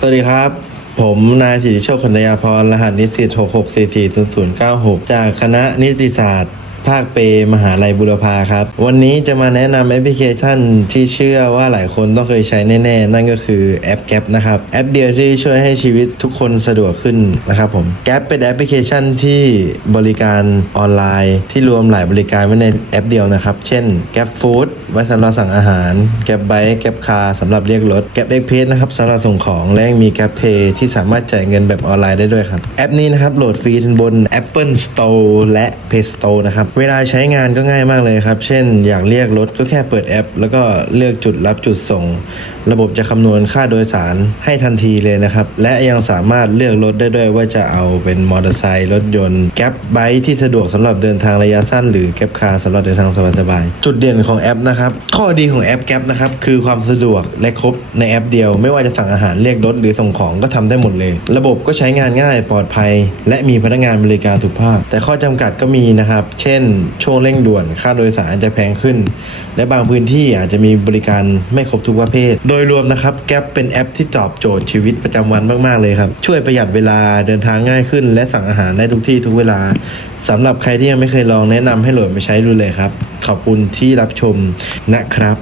สวัสดีครับ ผมนายสิริโชคคณยาพร รหัสนิสิต 66440096 จากคณะนิติศาสตร์ ภาคเปมหาลัยบุรพาครับ วันนี้จะมาแนะนำแอปพลิเคชันที่เชื่อว่าหลายคนต้องเคยใช้แน่ๆ นั่นก็คือแอปแก p นะครับ แอปเดียวที่ช่วยให้ชีวิตทุกคนสะดวกขึ้นนะครับผมแก p เป็นแอปพลิเคชันที่บริการออนไลน์ ที่รวมหลายบริการไว้ในแอปเดียวนะครับ เช่น Grab Food ไว้สำหรับสั่งอาหาร Grab Bike Grab Car สำหรับเรียกรถ Grab Express นะครับสำหรับส่งของและยังมี Grab Pay ที่สามารถจ่ายเงินแบบออนไลน์ได้ด้วยครับแอปนี้นะครับโหลดฟรีทันบน Apple Store และ Play Store นะครับเวลาใช้งานก็ง่ายมากเลยครับ เช่นอยากเรียกรถก็แค่เปิดแอป แล้วก็เลือกจุดรับจุดส่ง ระบบจะคำนวณค่าโดยสารให้ทันทีเลยนะครับ และยังสามารถเลือกรถได้ด้วยว่าจะเอาเป็นมอเตอร์ไซค์รถยนต์แก๊ปไบค์ที่สะดวกสำหรับเดินทางระยะสั้นหรือแก๊ปคาร์สำหรับเดินทางสบายๆจุดเด่นของแอปนะครับข้อดีของแอปแก๊ปนะครับคือความสะดวกและครบในแอปเดียว ไม่ว่าจะสั่งอาหารเรียกรถหรือส่งของก็ทำได้หมดเลย ระบบก็ใช้งานง่ายปลอดภัย และมีพนักงานบริการสุภาพ แต่ข้อจำกัดก็มีนะครับ เช่นช่วงเร่งด่วน ค่าโดยสารจะแพงขึ้น และบางพื้นที่อาจจะมีบริการไม่ครบทุกประเภท โดยรวมนะครับแก๊ปเป็นแอปที่ตอบโจทย์ชีวิตประจำวันมากๆเลยครับ ช่วยประหยัดเวลาเดินทางง่ายขึ้น และสั่งอาหารได้ทุกที่ทุกเวลาสำหรับใครที่ยังไม่เคยลองแนะนำให้โหลดมาใช้ดูเลยครับ ขอบคุณที่รับชมนะครับ